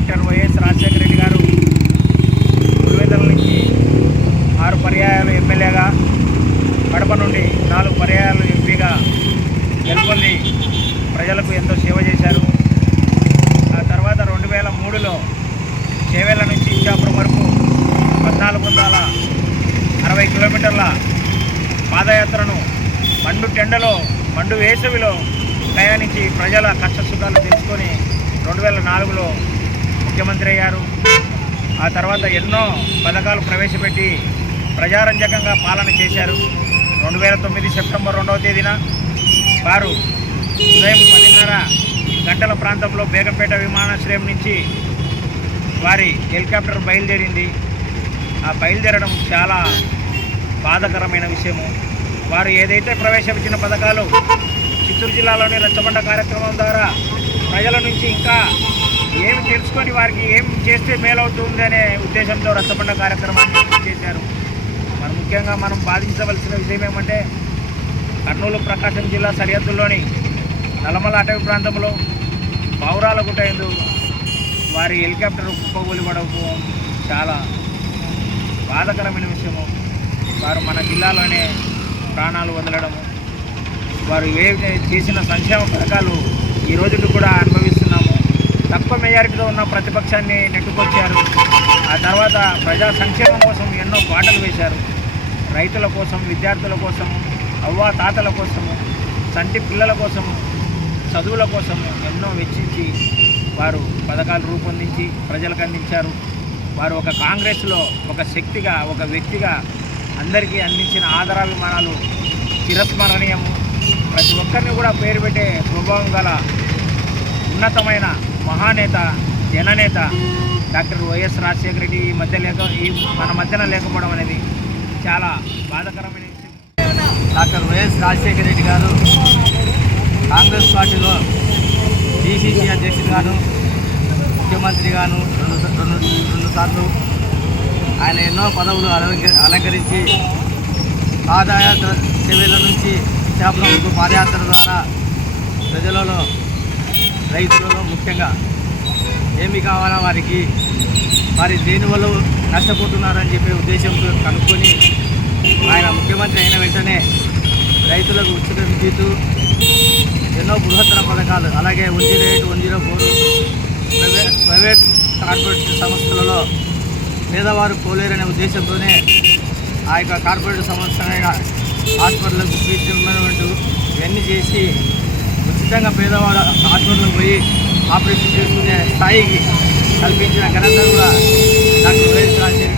Doctor YS Rajasekhara Reddy గారు పులివెందుల నుంచి ఆరు పర్యాయాలు ఎమ్మెల్యేగా కడప నుండి నాలుగు పర్యాయాలు ఎంపీగా గెలుపొంది ప్రజలకు ఎంతో సేవ చేశారు. ఆ తర్వాత రెండు వేల మూడులో చేవేళ్ళ నుంచి ఇచ్చాపురం వరకు పద్నాలుగు వందల అరవై కిలోమీటర్ల పాదయాత్రను మండు టెండలో మండు వేసవిలో ప్రయాణించి ప్రజల కష్ట సుఖాలు తెలుసుకొని రెండు వేల నాలుగులో ముఖ్యమంత్రి అయ్యారు. ఆ తర్వాత ఎన్నో పథకాలు ప్రవేశపెట్టి ప్రజారంజకంగా పాలన చేశారు. రెండు వేల తొమ్మిది సెప్టెంబర్ రెండవ తేదీన వారు ఉదయం పదిన్నర గంటల ప్రాంతంలో బేగంపేట విమానాశ్రయం నుంచి వారి హెలికాప్టర్ బయలుదేరింది. ఆ బయలుదేరడం చాలా బాధకరమైన విషయము. వారు ఏదైతే ప్రవేశపెట్టిన పథకాలు చిత్తూరు జిల్లాలోని రచ్చబండ కార్యక్రమం ద్వారా ప్రజల నుంచి ఇంకా ఏమి తెలుసుకొని వారికి ఏం చేస్తే మేలవుతుంది అనే ఉద్దేశంతో రచ్చబండ కార్యక్రమాన్ని చేశారు. మరి ముఖ్యంగా మనం బాధించవలసిన విషయం ఏమంటే కర్నూలు ప్రకాశం జిల్లా సరిహద్దుల్లోని నల్లమల అటవీ ప్రాంతంలో పౌరాల గుట్ట వారి హెలికాప్టర్ కుప్పగూలి చాలా బాధకరమైన విషయము. వారు మన జిల్లాలోనే ప్రాణాలు వదలడము. వారు ఏ చేసిన సంక్షేమ పథకాలు ఈ రోజుకి కూడా అనుభవిస్తారు తక్కువ మెజారిటీతో ఉన్న ప్రతిపక్షాన్ని నెట్టుకొచ్చారు. ఆ తర్వాత ప్రజా సంక్షేమం కోసం ఎన్నో పాటలు వేశారు. రైతుల కోసం విద్యార్థుల కోసం అవ్వా తాతల కోసము సంటి పిల్లల కోసము చదువుల కోసము ఎన్నో వెచ్చించి వారు పథకాలు రూపొందించి ప్రజలకు అందించారు. వారు ఒక కాంగ్రెస్లో ఒక శక్తిగా ఒక వ్యక్తిగా అందరికీ అందించిన ఆదరాభిమానాలు చిరస్మరణీయము. ప్రతి ఒక్కరిని కూడా పేరు పెట్టే స్వభావం గల ఉన్నతమైన మహానేత జననేత డాక్టర్ వైఎస్ రాజశేఖర రెడ్డి ఈ మధ్య లేక ఈ మన మధ్యన లేకపోవడం అనేది చాలా బాధాకరమైన విషయం. డాక్టర్ వైఎస్ రాజశేఖర రెడ్డి గారు కాంగ్రెస్ పార్టీలో డిసిసి అధ్యక్షుడిగాను ముఖ్యమంత్రిగాను రెండు రెండు రెండు సార్లు ఆయన ఎన్నో పదవులు అలంకరించి పాదయాత్ర చెవిల నుంచి చేపలకు పాదయాత్ర ద్వారా ప్రజలలో రైతులలో ముఖ్యంగా ఏమి కావాలా వారికి వారి దేనివల్ల నష్టపోతున్నారని చెప్పే ఉద్దేశంతో కనుక్కొని ఆయన ముఖ్యమంత్రి అయిన వెంటనే రైతులకు ఉచిత విద్యుత్ ఎన్నో బృహత్తర పథకాలు అలాగే one zero eight one zero four private private corporate సంస్థలలో పేదవారు పోలేరనే ఉద్దేశంతోనే ఆ యొక్క కార్పొరేట్ సంస్థ హాస్పిటల్ ట్రీట్మెంట్ ఇవన్నీ చేసి ఉచితంగా పేదవాడు హాస్పిటల్కి పోయి ఆపరేషన్ చేసుకునే స్థాయికి కల్పించిన ఘనత కూడా డాక్టర్ వైఎస్ రాజశేఖర